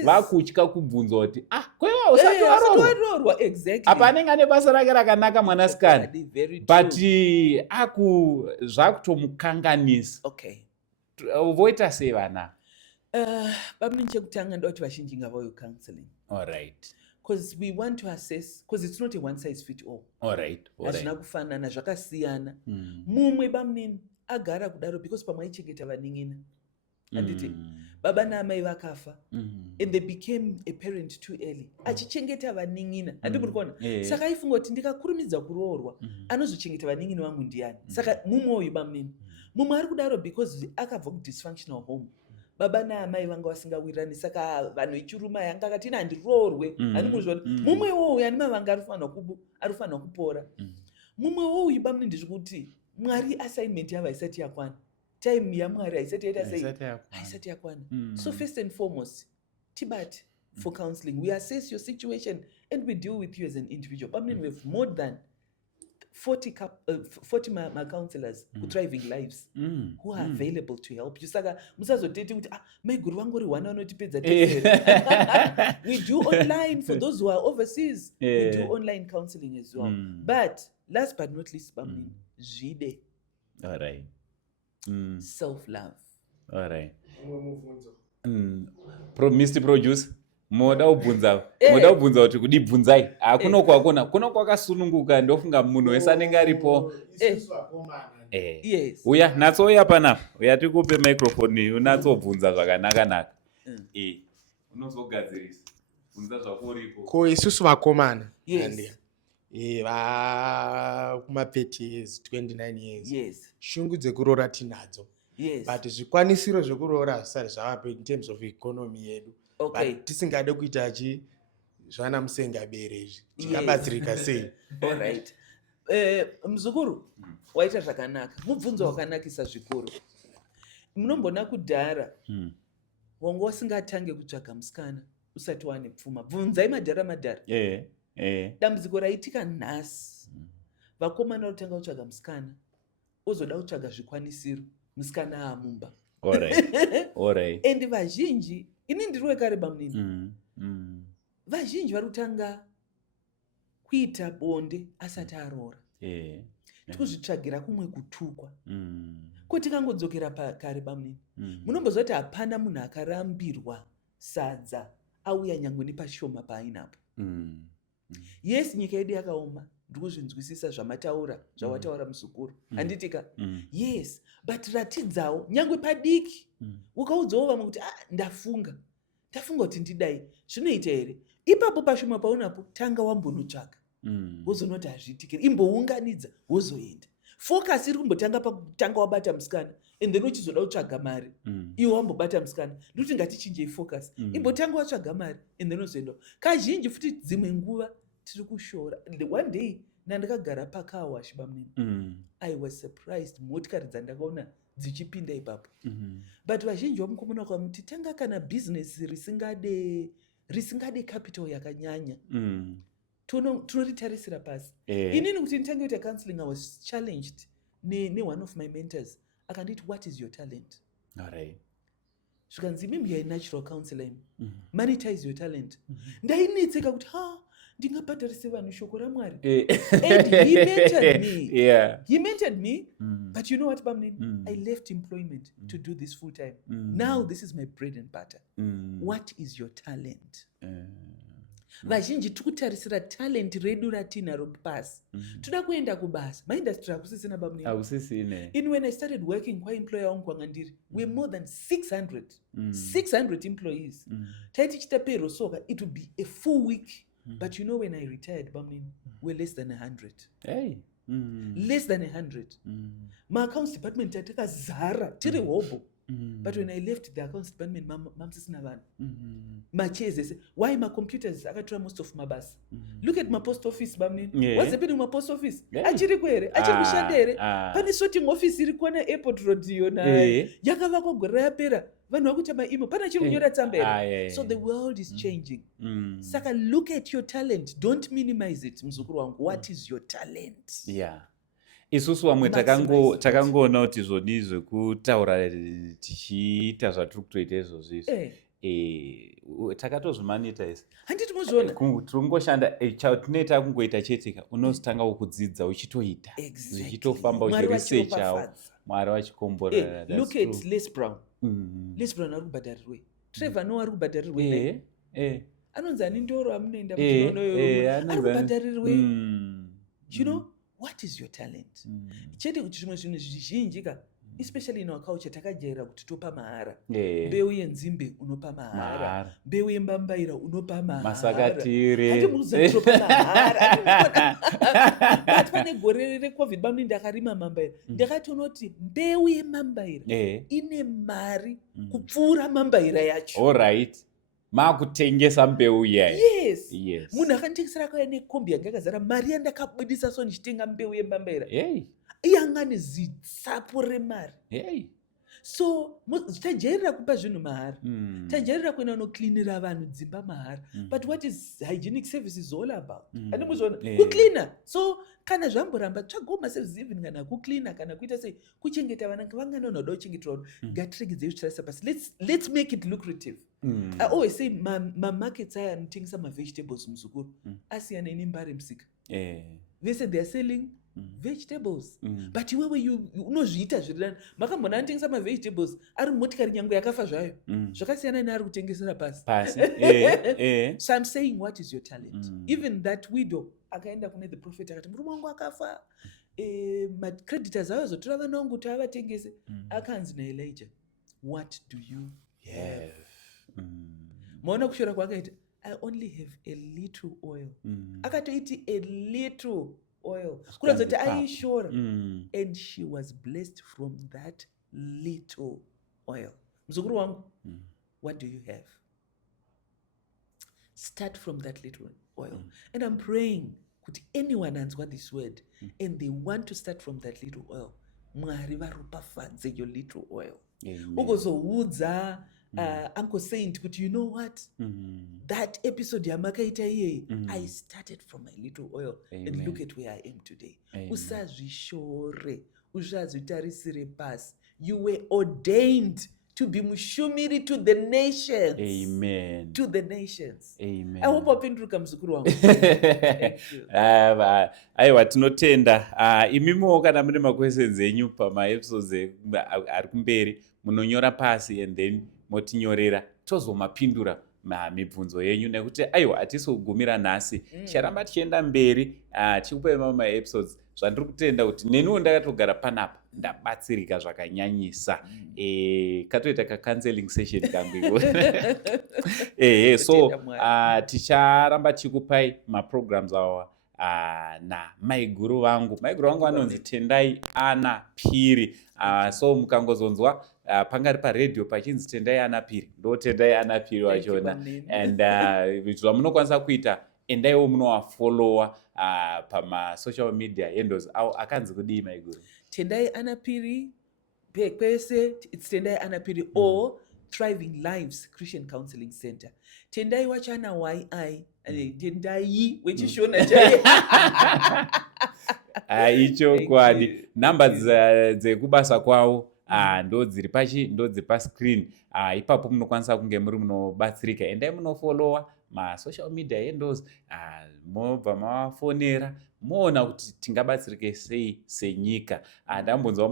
vakutya kubvunzwa kuti kwaiva usati waroorwa. Apa anenge ane basa rake rakanaka mwanasikana, but zvakutomukanganisa. Voita sei vana? Bamini chekutanga ndoti vazhinji ngavauye counseling. Alright. Because we want to assess, because it's not a one size fit all. Alright. Hazvina kufanana, zvakasiyana. Mumwe bamini agara kudaro because pamwe aichengeta vaning'ina. Anditi baba naamai vakafa and they became a parent too early. Achichengeta vaning'ina. Andi muri kuona? Saka aifunga kuti ndikakurumidza kuroorwa anozochengeta vaning'ina vangu ndiani. Saka mumwe uyu bamini. Mumwe ari kudaro because akabva kudysfunctional home. Baba naamai vanga vasingawirirani, saka vanhu vechirume yanga akati ina handiroorwe. Handimuzvona. Mumwe uyu ani mavanga arifanwa kupora. Mumwe uyu bamini ndizvi kuti Mwari assignment yavo haisati yakwana. Time yaMwari haisati yakwana. So first and foremost, tibati for counseling. We assess your situation and we deal with you as an individual. Bamini we have more than 40 ma-counselors ku-thriving lives who are available to help you. Saka musazoteti kuti maiguru vangori 1 vanotipedza tesere. We do online for those who are overseas. We do online counseling as well. But last but not least, zvide. All right. Self-love. All right. Mr. Produce. Moda kubvunza kuti kudibvunzai akuno kwakona kuno kwakasununguka ndofunga munhu wese anenge aripo. Yes. Uya natsoya panapa uya tikupe microphone unatsobvunza zvakanaka unozogadzirisa bvunza zvako uripo ko isusu vakomana kuma 30 years 29 years Yes. shungu dzekuroora tinadzo. Yes. But zvikwanisiro zvekuroora hazvisati zvavapo in terms of economy yedu. Okay. But tisingade kuita zvana musengabere izvi tingabatsirika sei? All right. Muzukuru waita zvakanaka, mubvunzo wakanakisa zvikuru. Munombona kudhara wanga wasingatange kutsvaga musikana usati wane pfuma. Bvunzai madhara. Dambudziko raitika nhasi, vakomana vanotanga kutsvaga musikana ozoda kutsvaga zvikwanisiro, musikana amumba. All right. And vazhinji, ini ndiri wekareba munini, vazhinji vari kutanga kuita bonde asati aroora. Tikuzvitsvagira kumwe kutukwa. Kuti kangodzokera pakareba munini, munombozva kuti hapana munhu akarambirwa sadza auya nyangwe nepashoma paainapo. Yes, nyika yedu yakaoma, ndikuzvinzwisisa zvawataura muzukuru. Handitika? Yes, but ratidzawo nyangwe padiki ukaudzawo vamwe kuti ndafunga kuti ndidai zvinoita here. Ipapo pashoma paunapo tanga wambonotsvaga wozonoti hazviitikiri, imbounganidza wozoenda. Focus iri kumbotanga pakutanga wabata musikana and then uchizoda kutsvaga mari iwe wambobata musikana. Ndikuti ngatichinjei focus, imbotanga watsvaga mari and then uzoenda. Kazhinji futi dzimwe nguva tiri kushora. One day ndakagara pakawash bamunini, I was surprised motikari dzandakaona dzichipinda ipapo. But vazhinji vamukomona kwamuti tanga kana business risingade capital yakanyanya tunoritarisira pasi. Inini kuti nditange kuita counseling, I was challenged ne one of my mentors akanditi, what is your talent? All right. Zvikanzi mimi you're a natural counselor, monetize your talent. Ndainetseka kuti ndingabhadharisa vanhu shoko raMwari. And he mentored me. He mentored me. But you know what, Bamnin? I left employment to do this full time. Now this is my bread and butter. What is your talent? Vazhinji tikutarisira talent redu ratinaro pasi. Toda kuenda kubasa. Maindustry akusisina Bamnin. Akusisine. In when I started working kwa employer wangu kwangandiri, we're more than 600 employees. Taiti chita payroll soka, it would be a full week. But you know, when I retired, Bamnin, we're less than 100. Hey. Less than 100. My accounts department tateka zara tiri hobo. But when I left the accounts department, mamsisina vanhu. Machezes. Why my computers akatora most of my bus? Look at my post office, Bamnin. What's happening in my post office? Achiri kwere, achiri kushandere. Pane sorting office iri kwana airport road yona. Yakavakwa gore yapera. Vanhu vakutama email. Pana chiri kunyora tsambere. So the world is changing. Saka look at your talent. Don't minimize it, muzukuru wangu. What is your talent? Yeah. Isusu vamwe takangoona kuti zvoni zvekutaura tichiita zvatiri kutoita izvozvo takatozvimonetize. Handiti muzviona? Tiringoshanda chatinoita kungoita chetika, unozotanga kukudzidza uchitoita zvichitofamba uchiresearchawo, Mwari vachikomborera. Look at Les Brown. Les Brown ari kubhadharirwei. Trevor Noah ari kubhadharirwei. Anonzi ani ndoro amunoenda kuti ari kubhadharirwei. You know, what is your talent? Chete kuti zvimwe zvinhu zvizhinji especially in our culture takajaira kuti topa mahara. Mbeu yenzimbe unopa mahara. Mbeu yembambaira unopa mahara. Masakatire. Hati mukuza topa mahara. But pane gore reCovid bamuni ndakarima mambaira. Ndakatonoti mbeu yemambaira ine mari kupfuura mambaira yacho. All right. Makutengesa mbeu yayo. Yes. Munhu akanditekesera akauya nekombi yanga yakazara mari yandakabudisa so ndichitenga mbeu yembambaira. Iyanga nezitsapo remari. So tajairira kupa zvinhu mahara, tajairira kuenda unoklinira vanhu dzimba mahara, but what is hygienic services all about? Andimuzvona kuklina. So kana zvamboramba tsvagawo maservices even kana kuklina kana kuita sei, kuchengeta vana vanganonoda kuchengeterwa, ngatiregedzei zvitarisa pasi. Let's make it lucrative. I always say mamarkets aya anotengesa mavegetables muzukuru asiyana nembare musika. Vese they are selling vegetables, but iwewe unozviita zviri makambona anotengesa mavegetables ari motikari nyange yakafa zvayo, zvakasiyana neari kutengesera pasi. So I'm saying, what is your talent? Even that widow akaenda kune the prophet akati murume wangu akafa, macreditors avazotora vana vangu kuti avatengese, akanzi naElijah, what do you have? Maona kushora kwakaita, I only have a little oil. Akatoiti a little oil. Kuratidza kuti aishora. And she was blessed from that little oil. Mzukuru wangu, what do you have? Start from that little oil. And I'm praying kuti anyone anzwa this word and they want to start from that little oil, Mwari varopafadze your little oil. Ugozoudza Uncle Saint, but you know what? That episode yamakaita iye, I started from my little oil. And look at where I am today. Usazvishore, usazvitarisire pasi. You were ordained to be mushumiri to the nations. Amen. To the nations. Amen. I hope wapinduka mzukuru wangu. Aiwa tinotenda. Imimo kana mune maquestions enyu pamaepisodes ari kumberi munonyora pasi and then motinyorera tozomapindura mibvunzo yenyu, nekuti aiwa hatisi kugumira nhasi, ticharamba tichienda mberi tichikupai mamwe maepisodes. Zvandiri kutenda kuti neniwo ndakatogara panapa ndabatsirika zvakanyanyisa. Katoita kacounseling session kangu. So ticharamba tichikupai maprograms awa namai guru vangu. Mai guru vangu anonzi Tendayi Anna Phiri. So mukangozonzwa pangari paredhiyo pachinzi Tendayi Anna Phiri, ndo Tendayi Anna Phiri wachona. And zvamunokwanisa kuita, endaiwo munowafollowa pamasocial media endos awo akanzi kudii mai guru? Tendayi Anna Phiri, kwese it's Tendayi Anna Phiri or Thriving Lives Christian Counseling Center. Tendayi wachana YI, Tendayi wechishona chai. Icho kwadi. Numbers dzekubasa kwawo ndo dziri pascreen. Ipapo munokwanisa kunge muri munobatsirika. Endai munofollowa masocial media endos, mobva mafonera moona kuti tingabatsirike sei senyika. Ndambonzwa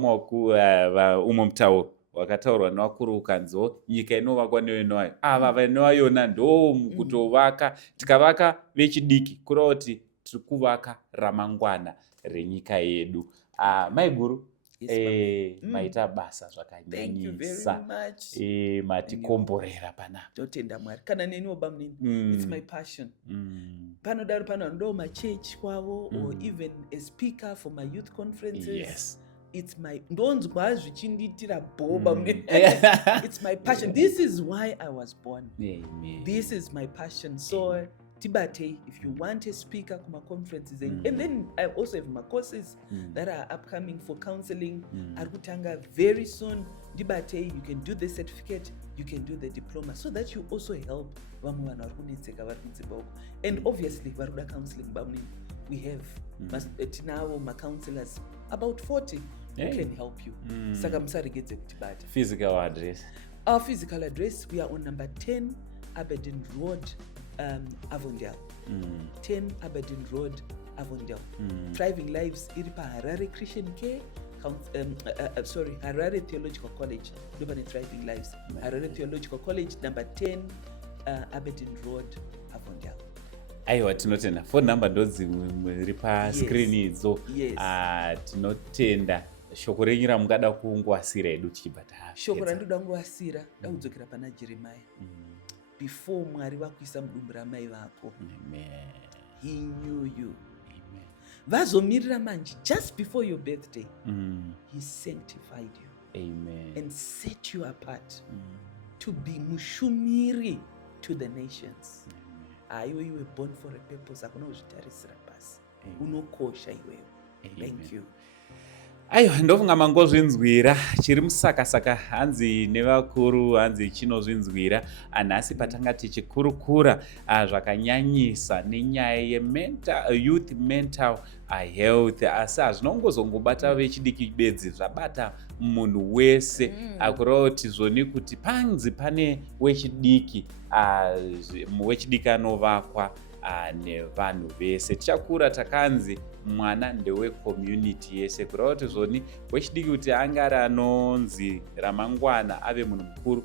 umwe mutauro wakataurwa nevakuru ukanziwo nyika inovakwa nevenwayo. Ava venwayona ndo kutovaka, tikavaka vechidiki kureva kuti tiri kuvaka ramangwana renyika yedu. Mai guru, maita basa zvakanyanyisa, matikomborera panapa. Totenda Mwari. Kana neniwo bamunini, it's my passion. Panodaro pano ndo machechi kwavo, or even a speaker for my youth conferences. Yes. It's my ndonzwa zvichinditira bhoba. It's my passion. This is why I was born. Amen. This is my passion. So Tibate, if you want a speaker kuma conferences, and then I also have my courses that are upcoming for counseling. Arukutanga very soon. Tibate, you can do the certificate, you can do the diploma, so that you also help vamwe vanhu vari kunetseka vari kunzimba uko. And obviously varuda counseling bamuni, we have tinavo ma-counselors about 40 who can help you. Saka musaregedze kutibata. Physical address. Our physical address, we are on number 10 Aberdeen Road, Avondale. 10 Aberdeen Road, Avondale. Thriving Lives iri Harare Christian Care, Harare Theological College. Nobody Thriving Lives. Harare Theological College, number 10 Aberdeen Road, Avondale. Aiwa tinotenda. Phone number ndodziri pascreen idzo. Tinotenda. Shoko renyu ramungada kungwasira edu tichibata. Shoko randoda kungwasira ndakudzokera pana Jeremiah. Before Mwari vakuisa mudumbu ramai vako. He knew you. Vazomirira manje, just before your birthday, he sanctified you. Amen. And set you apart to be mushumiri to the nations. You were born for a purpose. Unokosha iwewe. Thank you. Aiwa, ndofunga mangozvinzwira chiri musakasaka hanzi nevakuru hanzi chinozvinzwira. Nhasi patanga tichikurukura zvakanyanyisa nenyaya youth mental health, asi hazvinongozongobata vechidiki bedzi, zvabata munhu wese. Kureva kuti zvoni kuti panzi pane wechidiki anovakwa nevanhu vese. Tichakura takanzi mwana ndewe-community yese, kureva kuti zvoni wechidiki kuti anga ari anonzi ramangwana ave munhu mukuru,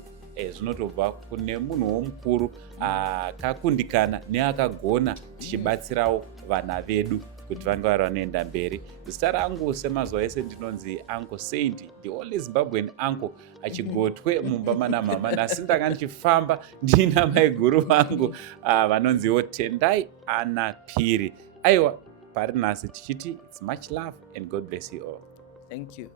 zvinotobva kune munhuwo mukuru akakundikana neakagona tichibatsirawo vana vedu kuti vange vari vanoenda mberi. Zita rangu semazuva ese ndinonzi Uncle Saint, the only Zimbabwean uncle achigotwe mumba mana mama. Nhasi ndanga ndichifamba ndina mai guru vangu vanonziwo Tendayi Anna Phiri. Aiwa, pari nhasi tichiti it's much love and God bless you all. Thank you.